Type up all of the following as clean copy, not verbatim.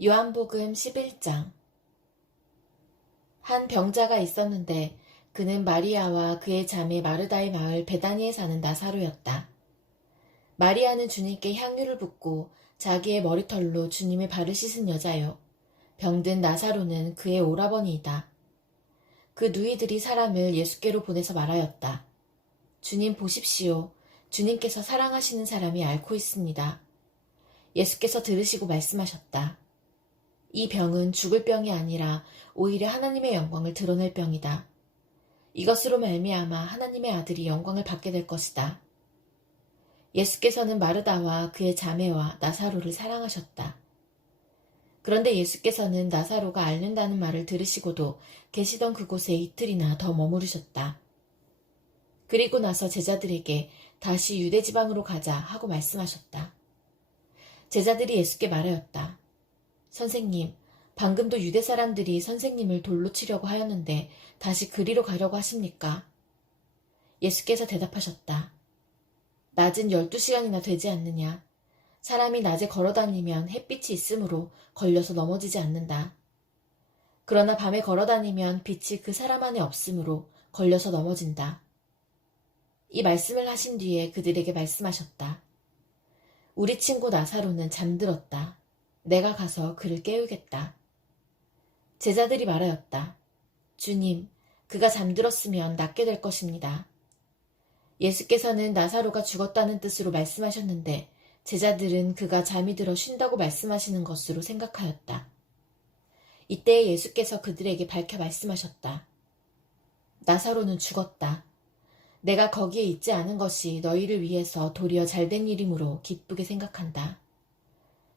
요한복음 11장. 한 병자가 있었는데 그는 마리아와 그의 자매 마르다의 마을 베다니에 사는 나사로였다. 마리아는 주님께 향유를 붓고 자기의 머리털로 주님의 발을 씻은 여자요. 병든 나사로는 그의 오라버니이다. 그 누이들이 사람을 예수께로 보내서 말하였다. 주님 보십시오. 주님께서 사랑하시는 사람이 앓고 있습니다. 예수께서 들으시고 말씀하셨다. 이 병은 죽을 병이 아니라 오히려 하나님의 영광을 드러낼 병이다. 이것으로 말미암아 하나님의 아들이 영광을 받게 될 것이다. 예수께서는 마르다와 그의 자매와 나사로를 사랑하셨다. 그런데 예수께서는 나사로가 앓는다는 말을 들으시고도 계시던 그곳에 이틀이나 더 머무르셨다. 그리고 나서 제자들에게 다시 유대 지방으로 가자 하고 말씀하셨다. 제자들이 예수께 말하였다. 선생님, 방금도 유대 사람들이 선생님을 돌로 치려고 하였는데 다시 그리로 가려고 하십니까? 예수께서 대답하셨다. 낮은 12시간이나 되지 않느냐? 사람이 낮에 걸어다니면 햇빛이 있으므로 걸려서 넘어지지 않는다. 그러나 밤에 걸어다니면 빛이 그 사람 안에 없으므로 걸려서 넘어진다. 이 말씀을 하신 뒤에 그들에게 말씀하셨다. 우리 친구 나사로는 잠들었다. 내가 가서 그를 깨우겠다. 제자들이 말하였다. 주님, 그가 잠들었으면 낫게 될 것입니다. 예수께서는 나사로가 죽었다는 뜻으로 말씀하셨는데 제자들은 그가 잠이 들어 쉰다고 말씀하시는 것으로 생각하였다. 이때 예수께서 그들에게 밝혀 말씀하셨다. 나사로는 죽었다. 내가 거기에 있지 않은 것이 너희를 위해서 도리어 잘된 일이므로 기쁘게 생각한다.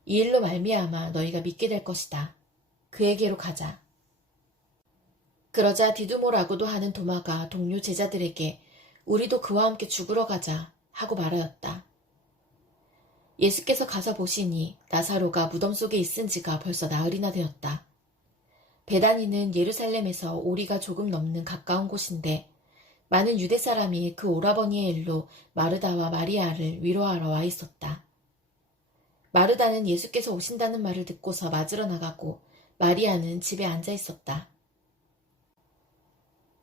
이 일로 말미암아 너희가 믿게 될 것이다. 그에게로 가자. 그러자 디두모라고도 하는 도마가 동료 제자들에게 우리도 그와 함께 죽으러 가자 하고 말하였다. 예수께서 가서 보시니 나사로가 무덤 속에 있은 지가 벌써 나흘이나 되었다. 베다니는 예루살렘에서 오리가 조금 넘는 가까운 곳인데 많은 유대 사람이 그 오라버니의 일로 마르다와 마리아를 위로하러 와 있었다. 마르다는 예수께서 오신다는 말을 듣고서 맞으러 나가고 마리아는 집에 앉아 있었다.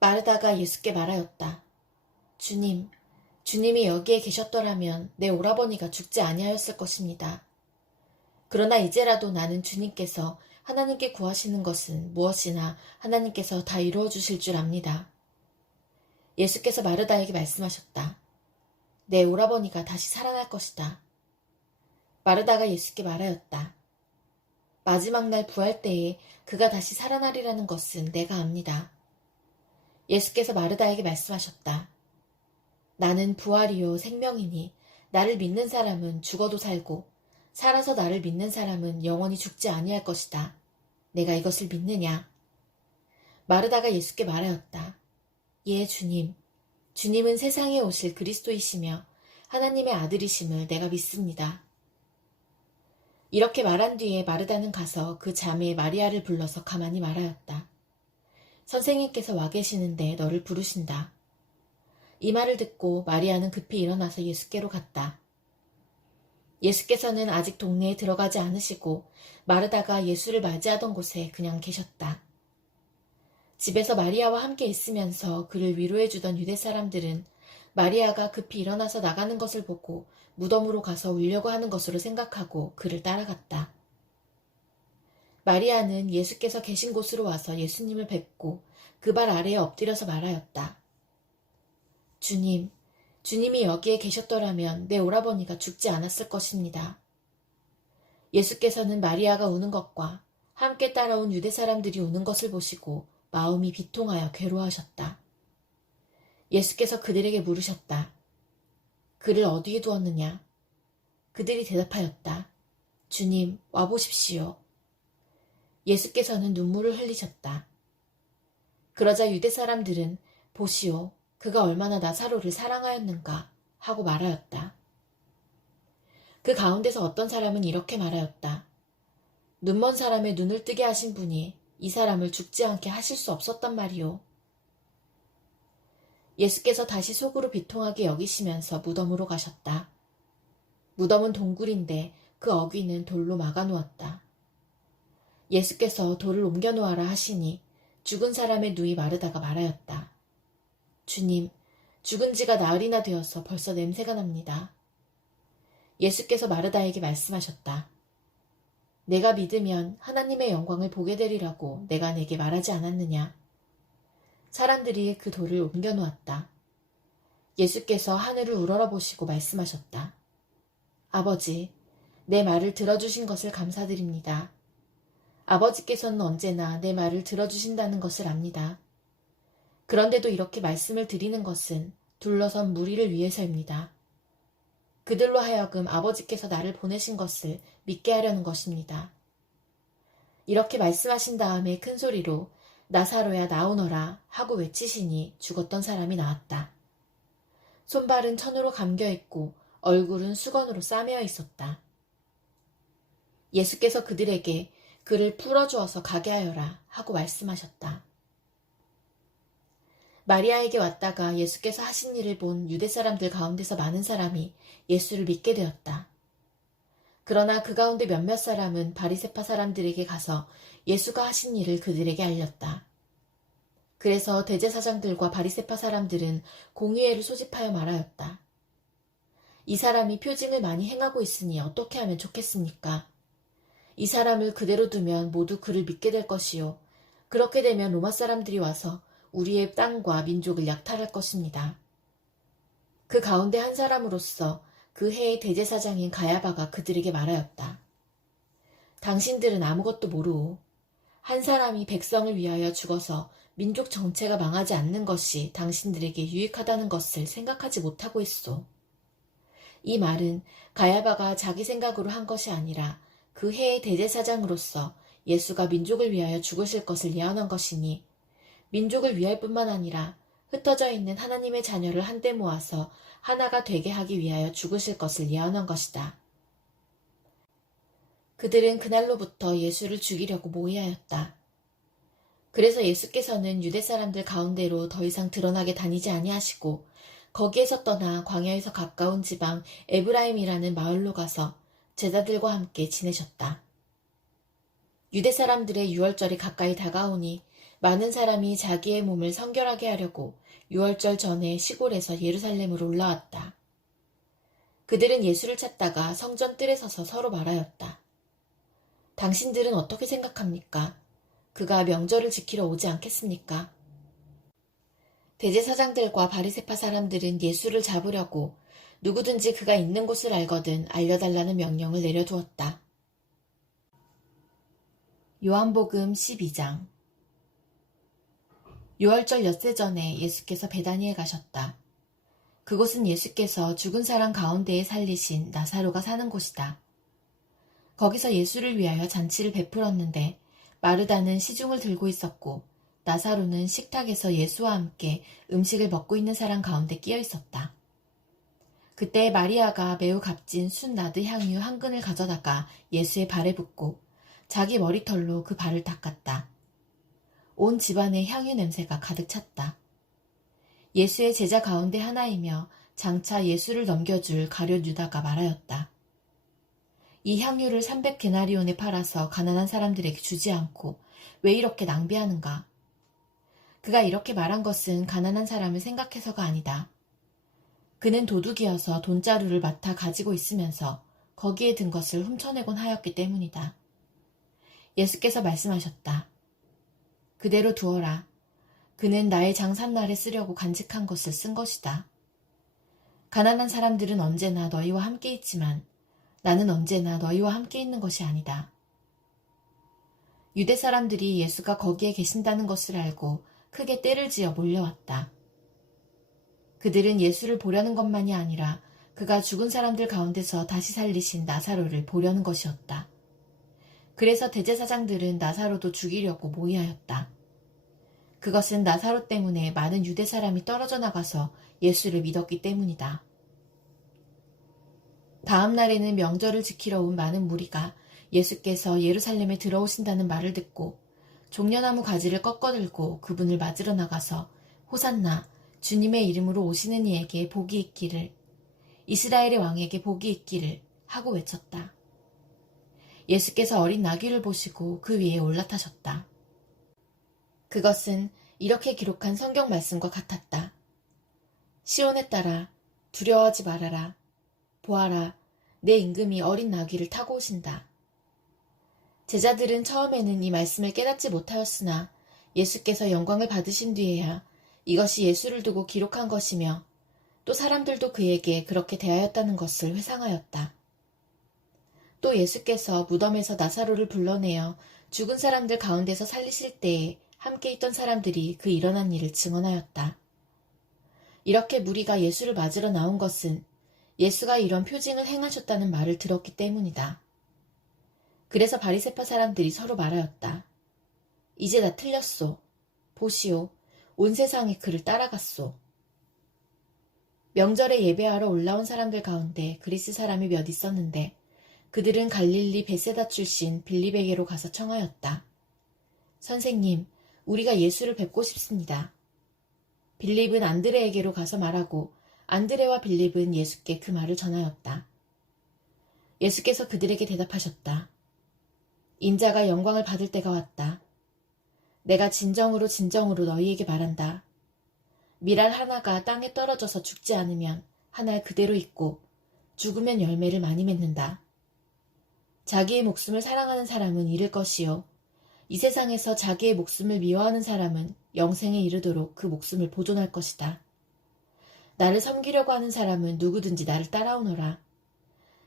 마르다가 예수께 말하였다. 주님, 주님이 여기에 계셨더라면 내 오라버니가 죽지 아니하였을 것입니다. 그러나 이제라도 나는 주님께서 하나님께 구하시는 것은 무엇이나 하나님께서 다 이루어 주실 줄 압니다. 예수께서 마르다에게 말씀하셨다. 내 오라버니가 다시 살아날 것이다. 마르다가 예수께 말하였다. 마지막 날 부활 때에 그가 다시 살아나리라는 것은 내가 압니다. 예수께서 마르다에게 말씀하셨다. 나는 부활이요 생명이니 나를 믿는 사람은 죽어도 살고 살아서 나를 믿는 사람은 영원히 죽지 아니할 것이다. 내가 이것을 믿느냐? 마르다가 예수께 말하였다. 예, 주님. 주님은 세상에 오실 그리스도이시며 하나님의 아들이심을 내가 믿습니다. 이렇게 말한 뒤에 마르다는 가서 그 자매 마리아를 불러서 가만히 말하였다. 선생님께서 와 계시는데 너를 부르신다. 이 말을 듣고 마리아는 급히 일어나서 예수께로 갔다. 예수께서는 아직 동네에 들어가지 않으시고 마르다가 예수를 맞이하던 곳에 그냥 계셨다. 집에서 마리아와 함께 있으면서 그를 위로해 주던 유대 사람들은 마리아가 급히 일어나서 나가는 것을 보고 무덤으로 가서 울려고 하는 것으로 생각하고 그를 따라갔다. 마리아는 예수께서 계신 곳으로 와서 예수님을 뵙고 그 발 아래에 엎드려서 말하였다. 주님, 주님이 여기에 계셨더라면 내 오라버니가 죽지 않았을 것입니다. 예수께서는 마리아가 우는 것과 함께 따라온 유대 사람들이 우는 것을 보시고 마음이 비통하여 괴로워하셨다. 예수께서 그들에게 물으셨다. 그를 어디에 두었느냐? 그들이 대답하였다. 주님, 와보십시오. 예수께서는 눈물을 흘리셨다. 그러자 유대 사람들은 보시오, 그가 얼마나 나사로를 사랑하였는가 하고 말하였다. 그 가운데서 어떤 사람은 이렇게 말하였다. 눈먼 사람의 눈을 뜨게 하신 분이 이 사람을 죽지 않게 하실 수 없었단 말이오. 예수께서 다시 속으로 비통하게 여기시면서 무덤으로 가셨다. 무덤은 동굴인데 그 어귀는 돌로 막아놓았다. 예수께서 돌을 옮겨 놓아라 하시니 죽은 사람의 누이 마르다가 말하였다. 주님, 죽은 지가 나흘이나 되어서 벌써 냄새가 납니다. 예수께서 마르다에게 말씀하셨다. 내가 믿으면 하나님의 영광을 보게 되리라고 내가 내게 말하지 않았느냐. 사람들이 그 돌을 옮겨 놓았다. 예수께서 하늘을 우러러보시고 말씀하셨다. 아버지, 내 말을 들어주신 것을 감사드립니다. 아버지께서는 언제나 내 말을 들어주신다는 것을 압니다. 그런데도 이렇게 말씀을 드리는 것은 둘러선 무리를 위해서입니다. 그들로 하여금 아버지께서 나를 보내신 것을 믿게 하려는 것입니다. 이렇게 말씀하신 다음에 큰 소리로 나사로야 나오너라 하고 외치시니 죽었던 사람이 나왔다. 손발은 천으로 감겨있고 얼굴은 수건으로 싸매어 있었다. 예수께서 그들에게 그를 풀어주어서 가게 하여라 하고 말씀하셨다. 마리아에게 왔다가 예수께서 하신 일을 본 유대 사람들 가운데서 많은 사람이 예수를 믿게 되었다. 그러나 그 가운데 몇몇 사람은 바리새파 사람들에게 가서 예수가 하신 일을 그들에게 알렸다. 그래서 대제사장들과 바리새파 사람들은 공의회를 소집하여 말하였다. 이 사람이 표징을 많이 행하고 있으니 어떻게 하면 좋겠습니까? 이 사람을 그대로 두면 모두 그를 믿게 될 것이요. 그렇게 되면 로마 사람들이 와서 우리의 땅과 민족을 약탈할 것입니다. 그 가운데 한 사람으로서 그 해의 대제사장인 가야바가 그들에게 말하였다. 당신들은 아무것도 모르오. 한 사람이 백성을 위하여 죽어서 민족 전체가 망하지 않는 것이 당신들에게 유익하다는 것을 생각하지 못하고 있소. 이 말은 가야바가 자기 생각으로 한 것이 아니라 그 해의 대제사장으로서 예수가 민족을 위하여 죽으실 것을 예언한 것이니 민족을 위할 뿐만 아니라 흩어져 있는 하나님의 자녀를 한데 모아서 하나가 되게 하기 위하여 죽으실 것을 예언한 것이다. 그들은 그날로부터 예수를 죽이려고 모의하였다. 그래서 예수께서는 유대 사람들 가운데로 더 이상 드러나게 다니지 아니하시고 거기에서 떠나 광야에서 가까운 지방 에브라임이라는 마을로 가서 제자들과 함께 지내셨다. 유대 사람들의 유월절이 가까이 다가오니 많은 사람이 자기의 몸을 성결하게 하려고 유월절 전에 시골에서 예루살렘으로 올라왔다. 그들은 예수를 찾다가 성전 뜰에 서서 서로 말하였다. 당신들은 어떻게 생각합니까? 그가 명절을 지키러 오지 않겠습니까? 대제사장들과 바리새파 사람들은 예수를 잡으려고 누구든지 그가 있는 곳을 알거든 알려달라는 명령을 내려두었다. 요한복음 12장. 유월절 엿새 전에 예수께서 베다니에 가셨다. 그곳은 예수께서 죽은 사람 가운데에 살리신 나사로가 사는 곳이다. 거기서 예수를 위하여 잔치를 베풀었는데 마르다는 시중을 들고 있었고 나사로는 식탁에서 예수와 함께 음식을 먹고 있는 사람 가운데 끼어 있었다. 그때 마리아가 매우 값진 순나드 향유 한 근을 가져다가 예수의 발에 붓고 자기 머리털로 그 발을 닦았다. 온 집안에 향유 냄새가 가득 찼다. 예수의 제자 가운데 하나이며 장차 예수를 넘겨줄 가룟 유다가 말하였다. 이 향유를 300데나리온에 팔아서 가난한 사람들에게 주지 않고 왜 이렇게 낭비하는가? 그가 이렇게 말한 것은 가난한 사람을 생각해서가 아니다. 그는 도둑이어서 돈자루를 맡아 가지고 있으면서 거기에 든 것을 훔쳐내곤 하였기 때문이다. 예수께서 말씀하셨다. 그대로 두어라. 그는 나의 장산날에 쓰려고 간직한 것을 쓴 것이다. 가난한 사람들은 언제나 너희와 함께 있지만 나는 언제나 너희와 함께 있는 것이 아니다. 유대 사람들이 예수가 거기에 계신다는 것을 알고 크게 떼를 지어 몰려왔다. 그들은 예수를 보려는 것만이 아니라 그가 죽은 사람들 가운데서 다시 살리신 나사로를 보려는 것이었다. 그래서 대제사장들은 나사로도 죽이려고 모의하였다. 그것은 나사로 때문에 많은 유대 사람이 떨어져 나가서 예수를 믿었기 때문이다. 다음 날에는 명절을 지키러 온 많은 무리가 예수께서 예루살렘에 들어오신다는 말을 듣고 종려나무 가지를 꺾어들고 그분을 맞으러 나가서 호산나 주님의 이름으로 오시는 이에게 복이 있기를 이스라엘의 왕에게 복이 있기를 하고 외쳤다. 예수께서 어린 나귀를 보시고 그 위에 올라타셨다. 그것은 이렇게 기록한 성경 말씀과 같았다. 시온에 따라 두려워하지 말아라. 보아라, 내 임금이 어린 나귀를 타고 오신다. 제자들은 처음에는 이 말씀을 깨닫지 못하였으나 예수께서 영광을 받으신 뒤에야 이것이 예수를 두고 기록한 것이며 또 사람들도 그에게 그렇게 대하였다는 것을 회상하였다. 또 예수께서 무덤에서 나사로를 불러내어 죽은 사람들 가운데서 살리실 때에 함께 있던 사람들이 그 일어난 일을 증언하였다. 이렇게 무리가 예수를 맞으러 나온 것은 예수가 이런 표징을 행하셨다는 말을 들었기 때문이다. 그래서 바리새파 사람들이 서로 말하였다. 이제 다 틀렸소. 보시오. 온 세상이 그를 따라갔소. 명절에 예배하러 올라온 사람들 가운데 그리스 사람이 몇 있었는데 그들은 갈릴리 베세다 출신 빌립에게로 가서 청하였다. 선생님, 우리가 예수를 뵙고 싶습니다. 빌립은 안드레에게로 가서 말하고 안드레와 빌립은 예수께 그 말을 전하였다. 예수께서 그들에게 대답하셨다. 인자가 영광을 받을 때가 왔다. 내가 진정으로 너희에게 말한다. 밀알 하나가 땅에 떨어져서 죽지 않으면 한 알 그대로 있고 죽으면 열매를 많이 맺는다. 자기의 목숨을 사랑하는 사람은 잃을 것이요. 이 세상에서 자기의 목숨을 미워하는 사람은 영생에 이르도록 그 목숨을 보존할 것이다. 나를 섬기려고 하는 사람은 누구든지 나를 따라오너라.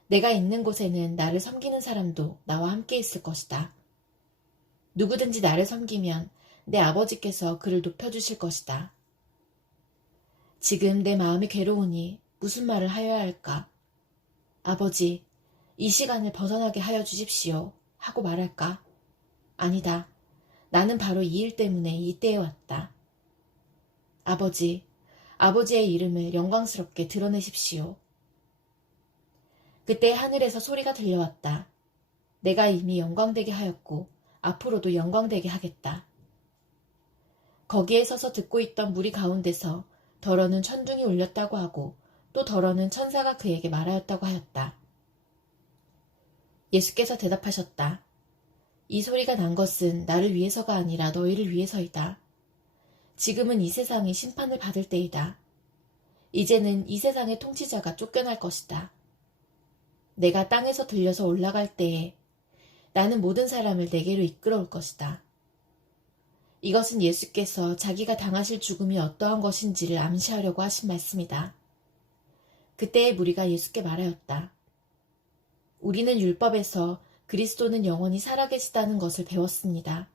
내가 있는 곳에는 나를 섬기는 사람도 나와 함께 있을 것이다. 누구든지 나를 섬기면 내 아버지께서 그를 높여주실 것이다. 지금 내 마음이 괴로우니 무슨 말을 하여야 할까? 아버지, 이 시간을 벗어나게 하여 주십시오. 하고 말할까? 아니다. 나는 바로 이 일 때문에 이 때에 왔다. 아버지, 아버지의 이름을 영광스럽게 드러내십시오. 그때 하늘에서 소리가 들려왔다. 내가 이미 영광되게 하였고 앞으로도 영광되게 하겠다. 거기에 서서 듣고 있던 무리 가운데서 더러는 천둥이 울렸다고 하고 또 더러는 천사가 그에게 말하였다고 하였다. 예수께서 대답하셨다. 이 소리가 난 것은 나를 위해서가 아니라 너희를 위해서이다. 지금은 이 세상이 심판을 받을 때이다. 이제는 이 세상의 통치자가 쫓겨날 것이다. 내가 땅에서 들려서 올라갈 때에 나는 모든 사람을 내게로 이끌어올 것이다. 이것은 예수께서 자기가 당하실 죽음이 어떠한 것인지를 암시하려고 하신 말씀이다. 그때의 무리가 예수께 말하였다. 우리는 율법에서 그리스도는 영원히 살아계시다는 것을 배웠습니다.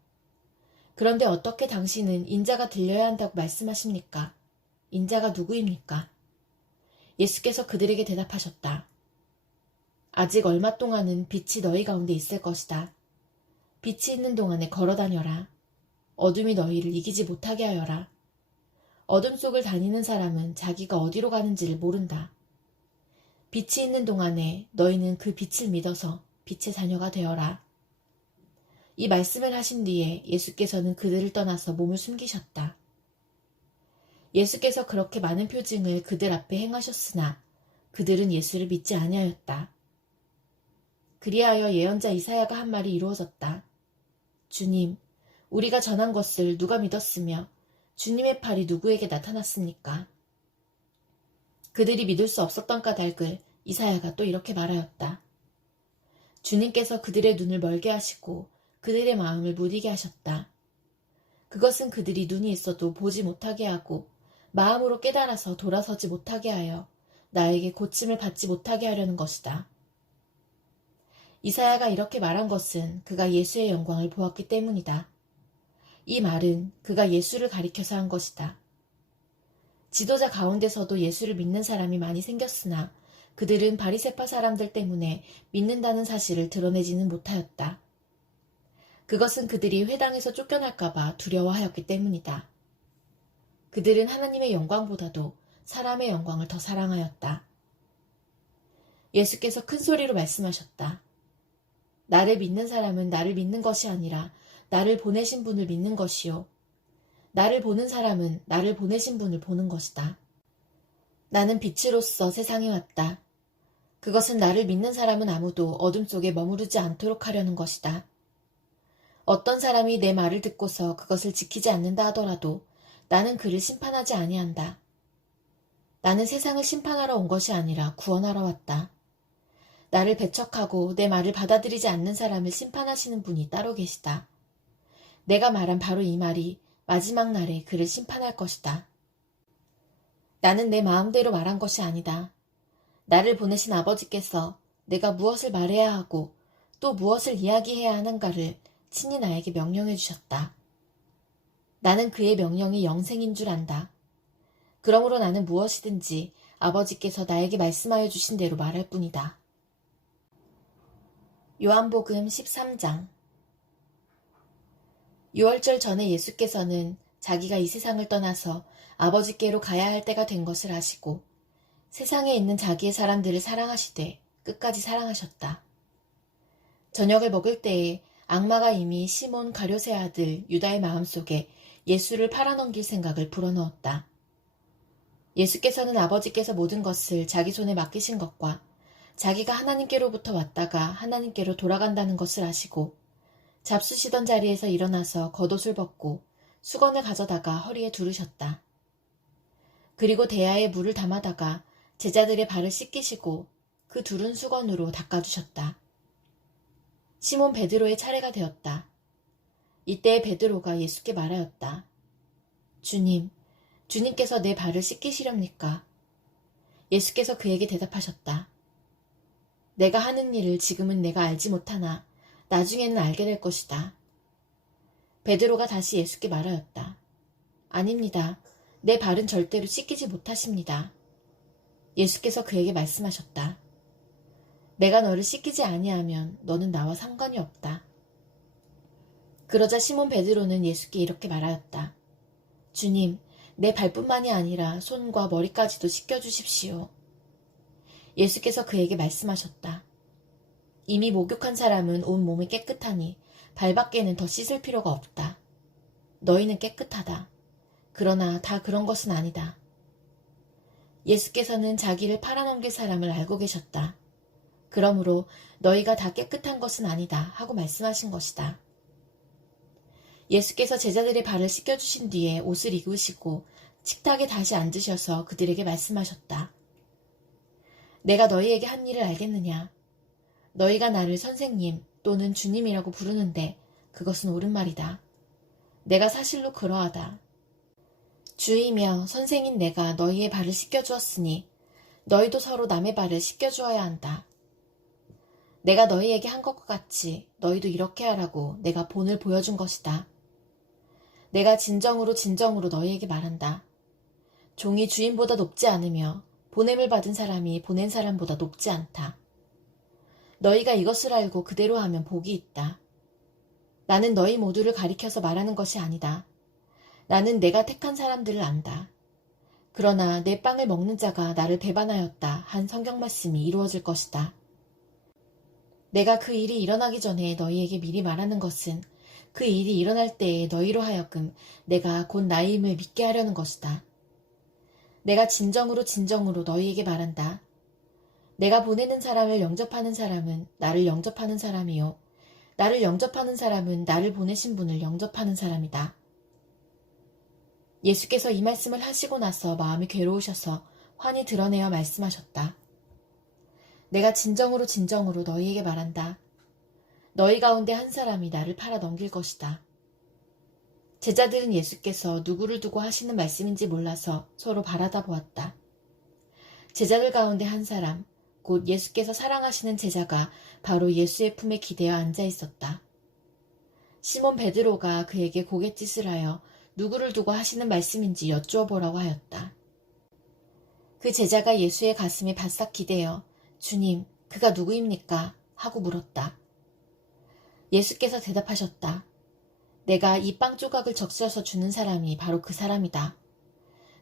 그런데 어떻게 당신은 인자가 들려야 한다고 말씀하십니까? 인자가 누구입니까? 예수께서 그들에게 대답하셨다. 아직 얼마 동안은 빛이 너희 가운데 있을 것이다. 빛이 있는 동안에 걸어다녀라. 어둠이 너희를 이기지 못하게 하여라. 어둠 속을 다니는 사람은 자기가 어디로 가는지를 모른다. 빛이 있는 동안에 너희는 그 빛을 믿어서 빛의 자녀가 되어라. 이 말씀을 하신 뒤에 예수께서는 그들을 떠나서 몸을 숨기셨다. 예수께서 그렇게 많은 표징을 그들 앞에 행하셨으나 그들은 예수를 믿지 아니하였다. 그리하여 예언자 이사야가 한 말이 이루어졌다. 주님, 우리가 전한 것을 누가 믿었으며 주님의 팔이 누구에게 나타났습니까? 그들이 믿을 수 없었던 까닭을 이사야가 또 이렇게 말하였다. 주님께서 그들의 눈을 멀게 하시고 그들의 마음을 무디게 하셨다. 그것은 그들이 눈이 있어도 보지 못하게 하고 마음으로 깨달아서 돌아서지 못하게 하여 나에게 고침을 받지 못하게 하려는 것이다. 이사야가 이렇게 말한 것은 그가 예수의 영광을 보았기 때문이다. 이 말은 그가 예수를 가리켜서 한 것이다. 지도자 가운데서도 예수를 믿는 사람이 많이 생겼으나 그들은 바리새파 사람들 때문에 믿는다는 사실을 드러내지는 못하였다. 그것은 그들이 회당에서 쫓겨날까봐 두려워하였기 때문이다. 그들은 하나님의 영광보다도 사람의 영광을 더 사랑하였다. 예수께서 큰 소리로 말씀하셨다. 나를 믿는 사람은 나를 믿는 것이 아니라 나를 보내신 분을 믿는 것이요. 나를 보는 사람은 나를 보내신 분을 보는 것이다. 나는 빛으로서 세상에 왔다. 그것은 나를 믿는 사람은 아무도 어둠 속에 머무르지 않도록 하려는 것이다. 어떤 사람이 내 말을 듣고서 그것을 지키지 않는다 하더라도 나는 그를 심판하지 아니한다. 나는 세상을 심판하러 온 것이 아니라 구원하러 왔다. 나를 배척하고 내 말을 받아들이지 않는 사람을 심판하시는 분이 따로 계시다. 내가 말한 바로 이 말이 마지막 날에 그를 심판할 것이다. 나는 내 마음대로 말한 것이 아니다. 나를 보내신 아버지께서 내가 무엇을 말해야 하고 또 무엇을 이야기해야 하는가를 친히 나에게 명령해 주셨다. 나는 그의 명령이 영생인 줄 안다. 그러므로 나는 무엇이든지 아버지께서 나에게 말씀하여 주신 대로 말할 뿐이다. 요한복음 13장. 유월절 전에 예수께서는 자기가 이 세상을 떠나서 아버지께로 가야 할 때가 된 것을 아시고 세상에 있는 자기의 사람들을 사랑하시되 끝까지 사랑하셨다. 저녁을 먹을 때에 악마가 이미 시몬 가룟의 아들 유다의 마음속에 예수를 팔아넘길 생각을 불어넣었다. 예수께서는 아버지께서 모든 것을 자기 손에 맡기신 것과 자기가 하나님께로부터 왔다가 하나님께로 돌아간다는 것을 아시고 잡수시던 자리에서 일어나서 겉옷을 벗고 수건을 가져다가 허리에 두르셨다. 그리고 대야에 물을 담아다가 제자들의 발을 씻기시고 그 두른 수건으로 닦아주셨다. 시몬 베드로의 차례가 되었다. 이때 베드로가 예수께 말하였다. 주님, 주님께서 내 발을 씻기시렵니까? 예수께서 그에게 대답하셨다. 내가 하는 일을 지금은 내가 알지 못하나 나중에는 알게 될 것이다. 베드로가 다시 예수께 말하였다. 아닙니다. 내 발은 절대로 씻기지 못하십니다. 예수께서 그에게 말씀하셨다. 내가 너를 씻기지 아니하면 너는 나와 상관이 없다. 그러자 시몬 베드로는 예수께 이렇게 말하였다. 주님, 내 발뿐만이 아니라 손과 머리까지도 씻겨주십시오. 예수께서 그에게 말씀하셨다. 이미 목욕한 사람은 온 몸이 깨끗하니 발밖에는 더 씻을 필요가 없다. 너희는 깨끗하다. 그러나 다 그런 것은 아니다. 예수께서는 자기를 팔아넘길 사람을 알고 계셨다. 그러므로 너희가 다 깨끗한 것은 아니다 하고 말씀하신 것이다. 예수께서 제자들의 발을 씻겨주신 뒤에 옷을 입으시고 식탁에 다시 앉으셔서 그들에게 말씀하셨다. 내가 너희에게 한 일을 알겠느냐? 너희가 나를 선생님 또는 주님이라고 부르는데 그것은 옳은 말이다. 내가 사실로 그러하다. 주이며 선생인 내가 너희의 발을 씻겨주었으니 너희도 서로 남의 발을 씻겨주어야 한다. 내가 너희에게 한 것과 같이 너희도 이렇게 하라고 내가 본을 보여준 것이다. 내가 진정으로 너희에게 말한다. 종이 주인보다 높지 않으며 보냄을 받은 사람이 보낸 사람보다 높지 않다. 너희가 이것을 알고 그대로 하면 복이 있다. 나는 너희 모두를 가리켜서 말하는 것이 아니다. 나는 내가 택한 사람들을 안다. 그러나 내 빵을 먹는 자가 나를 배반하였다 한 성경 말씀이 이루어질 것이다. 내가 그 일이 일어나기 전에 너희에게 미리 말하는 것은 그 일이 일어날 때에 너희로 하여금 내가 곧 나임을 믿게 하려는 것이다. 내가 진정으로 너희에게 말한다. 내가 보내는 사람을 영접하는 사람은 나를 영접하는 사람이요. 나를 영접하는 사람은 나를 보내신 분을 영접하는 사람이다. 예수께서 이 말씀을 하시고 나서 마음이 괴로우셔서 환히 드러내어 말씀하셨다. 내가 진정으로 너희에게 말한다. 너희 가운데 한 사람이 나를 팔아 넘길 것이다. 제자들은 예수께서 누구를 두고 하시는 말씀인지 몰라서 서로 바라다 보았다. 제자들 가운데 한 사람, 곧 예수께서 사랑하시는 제자가 바로 예수의 품에 기대어 앉아 있었다. 시몬 베드로가 그에게 고갯짓을 하여 누구를 두고 하시는 말씀인지 여쭈어 보라고 하였다. 그 제자가 예수의 가슴에 바싹 기대어 주님, 그가 누구입니까? 하고 물었다. 예수께서 대답하셨다. 내가 이 빵 조각을 적셔서 주는 사람이 바로 그 사람이다.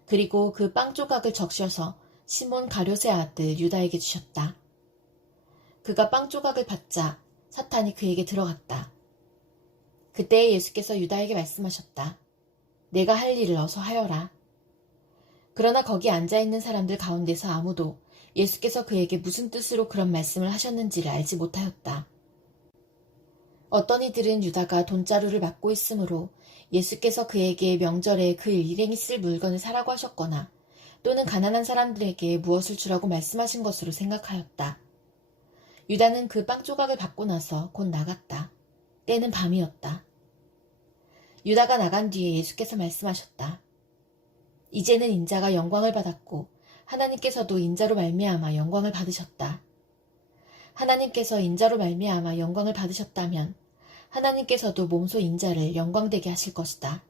그리고 그 빵 조각을 적셔서 시몬 가룟의 아들 유다에게 주셨다. 그가 빵 조각을 받자 사탄이 그에게 들어갔다. 그때 예수께서 유다에게 말씀하셨다. 내가 할 일을 어서 하여라. 그러나 거기 앉아있는 사람들 가운데서 아무도 예수께서 그에게 무슨 뜻으로 그런 말씀을 하셨는지를 알지 못하였다. 어떤 이들은 유다가 돈자루를 맡고 있으므로 예수께서 그에게 명절에 그 일행이 쓸 물건을 사라고 하셨거나 또는 가난한 사람들에게 무엇을 주라고 말씀하신 것으로 생각하였다. 유다는 그 빵 조각을 받고 나서 곧 나갔다. 때는 밤이었다. 유다가 나간 뒤에 예수께서 말씀하셨다. 이제는 인자가 영광을 받았고 하나님께서도 인자로 말미암아 영광을 받으셨다. 하나님께서 인자로 말미암아 영광을 받으셨다면 하나님께서도 몸소 인자를 영광되게 하실 것이다.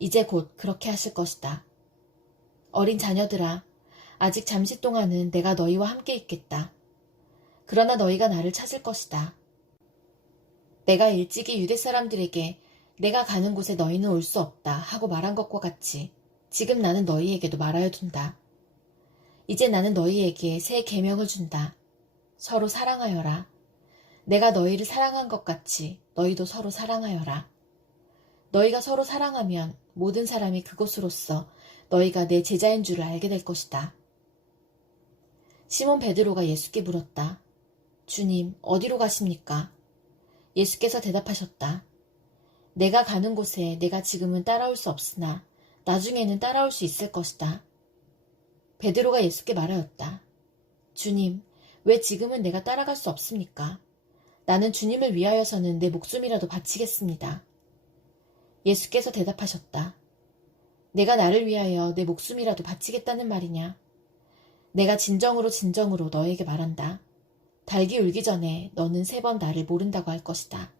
이제 곧 그렇게 하실 것이다. 어린 자녀들아, 아직 잠시 동안은 내가 너희와 함께 있겠다. 그러나 너희가 나를 찾을 것이다. 내가 일찍이 유대 사람들에게 내가 가는 곳에 너희는 올 수 없다 하고 말한 것과 같이 지금 나는 너희에게도 말하여 둔다. 이제 나는 너희에게 새 계명을 준다. 서로 사랑하여라. 내가 너희를 사랑한 것 같이 너희도 서로 사랑하여라. 너희가 서로 사랑하면 모든 사람이 그것으로써 너희가 내 제자인 줄을 알게 될 것이다. 시몬 베드로가 예수께 물었다. 주님, 어디로 가십니까? 예수께서 대답하셨다. 내가 가는 곳에 내가 지금은 따라올 수 없으나 나중에는 따라올 수 있을 것이다. 베드로가 예수께 말하였다. 주님, 왜 지금은 내가 따라갈 수 없습니까? 나는 주님을 위하여서는 내 목숨이라도 바치겠습니다. 예수께서 대답하셨다. 내가 나를 위하여 내 목숨이라도 바치겠다는 말이냐? 내가 진정으로 너에게 말한다. 닭이 울기 전에 너는 3번 나를 모른다고 할 것이다.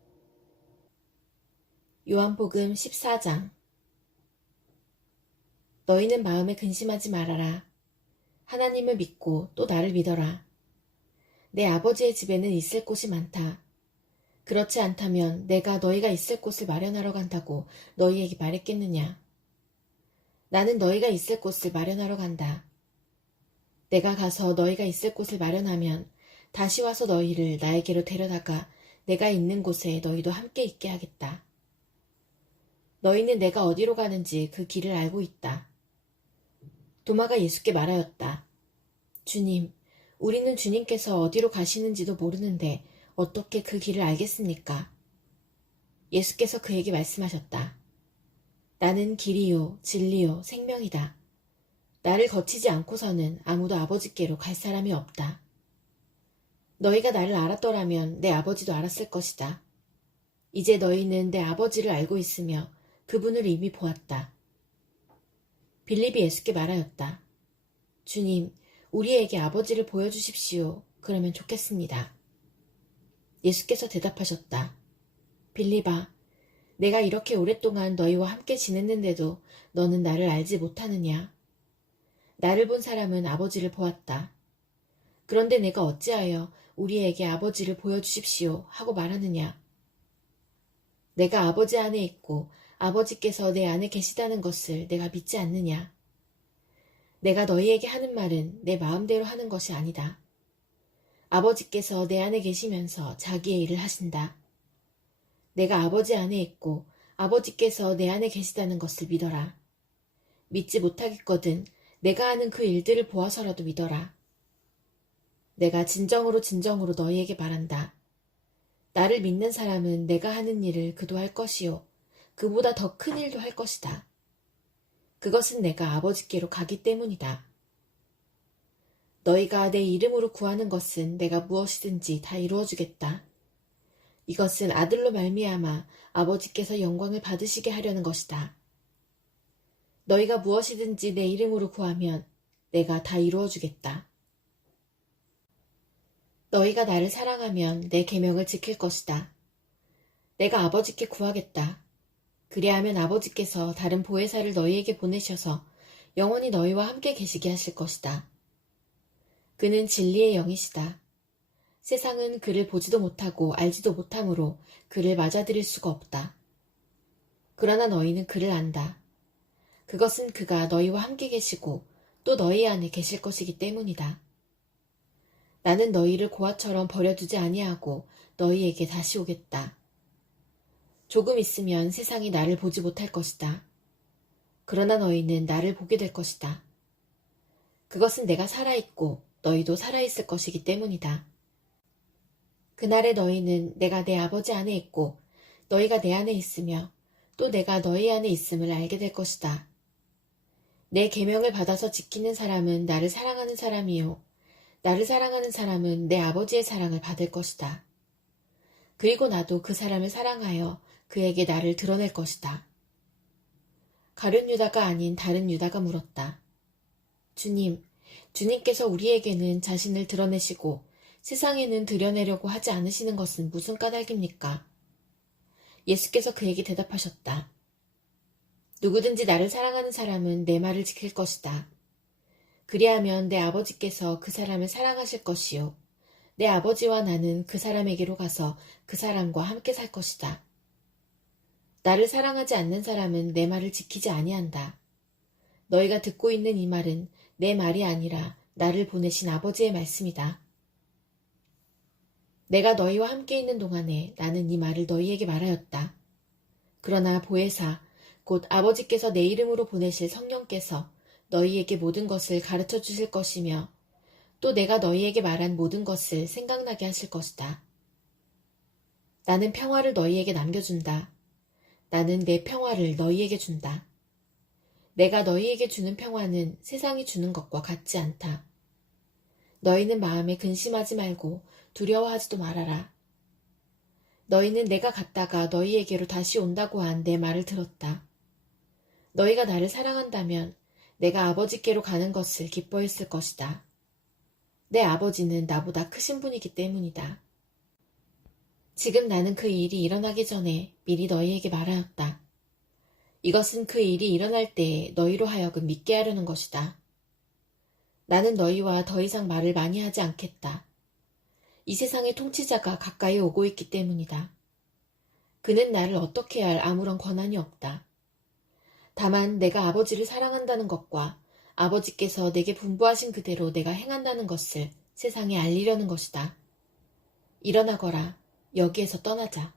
요한복음 14장. 너희는 마음에 근심하지 말아라. 하나님을 믿고 또 나를 믿어라. 내 아버지의 집에는 있을 곳이 많다. 그렇지 않다면 내가 너희가 있을 곳을 마련하러 간다고 너희에게 말했겠느냐. 나는 너희가 있을 곳을 마련하러 간다. 내가 가서 너희가 있을 곳을 마련하면 다시 와서 너희를 나에게로 데려다가 내가 있는 곳에 너희도 함께 있게 하겠다. 너희는 내가 어디로 가는지 그 길을 알고 있다. 도마가 예수께 말하였다. 주님, 우리는 주님께서 어디로 가시는지도 모르는데 어떻게 그 길을 알겠습니까? 예수께서 그에게 말씀하셨다. 나는 길이요, 진리요, 생명이다. 나를 거치지 않고서는 아무도 아버지께로 갈 사람이 없다. 너희가 나를 알았더라면 내 아버지도 알았을 것이다. 이제 너희는 내 아버지를 알고 있으며 그분을 이미 보았다. 빌립이 예수께 말하였다. 주님, 우리에게 아버지를 보여주십시오. 그러면 좋겠습니다. 예수께서 대답하셨다. 빌립아, 내가 이렇게 오랫동안 너희와 함께 지냈는데도 너는 나를 알지 못하느냐? 나를 본 사람은 아버지를 보았다. 그런데 내가 어찌하여 우리에게 아버지를 보여주십시오 하고 말하느냐? 내가 아버지 안에 있고 아버지께서 내 안에 계시다는 것을 내가 믿지 않느냐? 내가 너희에게 하는 말은 내 마음대로 하는 것이 아니다. 아버지께서 내 안에 계시면서 자기의 일을 하신다. 내가 아버지 안에 있고 아버지께서 내 안에 계시다는 것을 믿어라. 믿지 못하겠거든 내가 하는 그 일들을 보아서라도 믿어라. 내가 진정으로 너희에게 말한다. 나를 믿는 사람은 내가 하는 일을 그도 할 것이요. 그보다 더 큰 일도 할 것이다. 그것은 내가 아버지께로 가기 때문이다. 너희가 내 이름으로 구하는 것은 내가 무엇이든지 다 이루어주겠다. 이것은 아들로 말미암아 아버지께서 영광을 받으시게 하려는 것이다. 너희가 무엇이든지 내 이름으로 구하면 내가 다 이루어주겠다. 너희가 나를 사랑하면 내 계명을 지킬 것이다. 내가 아버지께 구하겠다. 그리하면 아버지께서 다른 보혜사를 너희에게 보내셔서 영원히 너희와 함께 계시게 하실 것이다. 그는 진리의 영이시다. 세상은 그를 보지도 못하고 알지도 못하므로 그를 맞아들일 수가 없다. 그러나 너희는 그를 안다. 그것은 그가 너희와 함께 계시고 또 너희 안에 계실 것이기 때문이다. 나는 너희를 고아처럼 버려두지 아니하고 너희에게 다시 오겠다. 조금 있으면 세상이 나를 보지 못할 것이다. 그러나 너희는 나를 보게 될 것이다. 그것은 내가 살아있고 너희도 살아있을 것이기 때문이다. 그날에 너희는 내가 내 아버지 안에 있고 너희가 내 안에 있으며 또 내가 너희 안에 있음을 알게 될 것이다. 내 계명을 받아서 지키는 사람은 나를 사랑하는 사람이요 나를 사랑하는 사람은 내 아버지의 사랑을 받을 것이다. 그리고 나도 그 사람을 사랑하여 그에게 나를 드러낼 것이다. 가룟 유다가 아닌 다른 유다가 물었다. 주님, 주님께서 우리에게는 자신을 드러내시고 세상에는 드러내려고 하지 않으시는 것은 무슨 까닭입니까? 예수께서 그에게 대답하셨다. 누구든지 나를 사랑하는 사람은 내 말을 지킬 것이다. 그리하면 내 아버지께서 그 사람을 사랑하실 것이요. 내 아버지와 나는 그 사람에게로 가서 그 사람과 함께 살 것이다. 나를 사랑하지 않는 사람은 내 말을 지키지 아니한다. 너희가 듣고 있는 이 말은 내 말이 아니라 나를 보내신 아버지의 말씀이다. 내가 너희와 함께 있는 동안에 나는 이 말을 너희에게 말하였다. 그러나 보혜사, 곧 아버지께서 내 이름으로 보내실 성령께서 너희에게 모든 것을 가르쳐 주실 것이며 또 내가 너희에게 말한 모든 것을 생각나게 하실 것이다. 나는 평화를 너희에게 남겨준다. 나는 내 평화를 너희에게 준다. 내가 너희에게 주는 평화는 세상이 주는 것과 같지 않다. 너희는 마음에 근심하지 말고 두려워하지도 말아라. 너희는 내가 갔다가 너희에게로 다시 온다고 한 내 말을 들었다. 너희가 나를 사랑한다면 내가 아버지께로 가는 것을 기뻐했을 것이다. 내 아버지는 나보다 크신 분이기 때문이다. 지금 나는 그 일이 일어나기 전에 미리 너희에게 말하였다. 이것은 그 일이 일어날 때에 너희로 하여금 믿게 하려는 것이다. 나는 너희와 더 이상 말을 많이 하지 않겠다. 이 세상의 통치자가 가까이 오고 있기 때문이다. 그는 나를 어떻게 할 아무런 권한이 없다. 다만 내가 아버지를 사랑한다는 것과 아버지께서 내게 분부하신 그대로 내가 행한다는 것을 세상에 알리려는 것이다. 일어나거라. 여기에서 떠나자.